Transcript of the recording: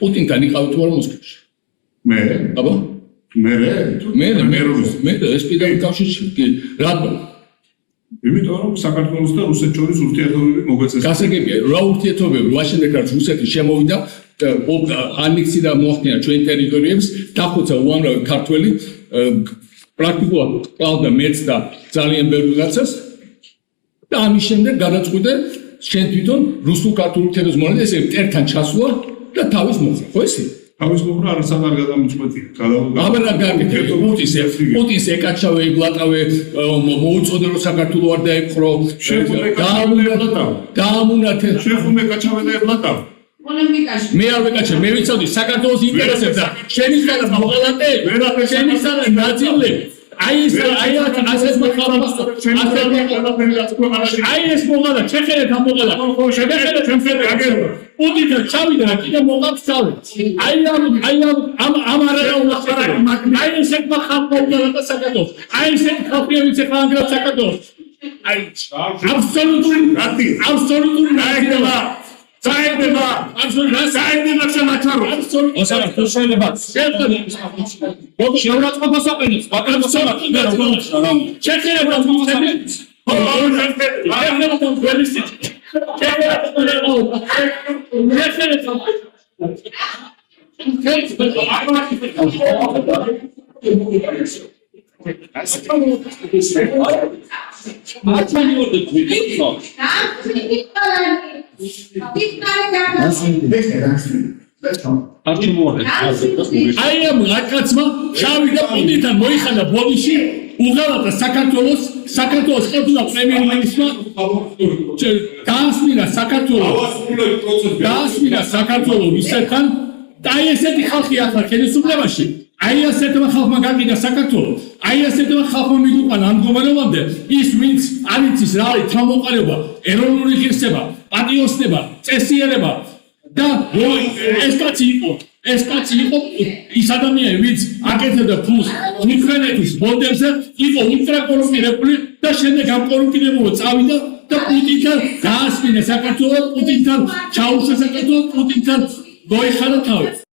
პუტინთან იყავით თუ არა მოსკოვში? მე აბა? მე ეს პირდაპირ კავშირში რატომ? იმიტომ რომ საქართველოს და რუსეთს შორის ურთიერთობები მოგვეწესა. გასაგებია, რა ურთიერთობები ვაშინგტონში რუსეთი შემოვიდა, ანექსია მოახდინა ჩვენ ტერიტორიებს, დახოცა უამრავი ქართველი, პრაქტიკულად ყავდა მეც და ძალიან ბევრი რაღაცას და ამის შემდეგ გადაწყვიტე შენ თვითონ რუსულ-ქართულ ურთიერთობებს მონადირე ესე ერთთან ჩასვლა და თავის მოხდა, ხო ესე? თავის მოხდა არასად არ გადამიწყვეტია. აბა რა გაკეთე? პუტინს ეკაჩავე, იბლატავე, მოუწოდე რომ საქართველო არ დაეპყრო. დაამუნათე. შეხუმე კაჩავე და იბლატავ. მე არ ვეკაჩე, მე ვიცოდი საქართველოს ინტერესებს და შენი ხალხი მოღალატე, შენი ხალხი ნაწილე. აი ეს ასეთ მოხალატს აი ეს მოღალა, ჩეხერეთან მოღალა. შეხერეთ ჩემფერე აგერვა. პუტინთან ჩავიდა და კიდე მოღალატს ჩავე. აი ამ არაეულა აი ესეთ ხალხს მოღალატა საქართველოს. აი ესეთ ხალხი ვინც ახლა ანგრევს საქართველოს. აი აბსოლუტური ნაიგება. საერთება, საერთება შემაჩარო. ოსალა თუ შეიძლება. შეურაცხყოფას აყენებს, ბატონო სამართი, მე როგორ ვიხარ? ჩეხერებად მოხდებით. ჩეხერებად გველისით. აი ამ რაკაცმა შავიდა პუტინთან მოიხადა ბოდიში უღალატა საქართველოს ხელმძღვანელ პრემიერ-მინისტრმა დაასმინა საქართველოს რუსეთთან და აი ესეთი ხალხი ახლა ხელისუფლებაში აი ასეთმა ხალხმა გაკიდა საქართველო აი ასეთმა ხალხმა მიგუყანა ამ მდგომარეობამდე ის ვინც არ იცის რა არის თავმოყარეობა ეროვნული ღირსება პატრიოტიზმება წესიერება და ეს კაცი იყო ის ადამიანი ვინც აკეთებდა ფულს უკრაინეთის ბონდებზე იყო ულტრაკორუმპირებული და შემდეგ ამ კორუმპირებულმა წავიდა და პუტინთან დაასმინა საქართველოს პუტინთან ჩაუშვა საქართველოს პუტინთან მოიხადა თავი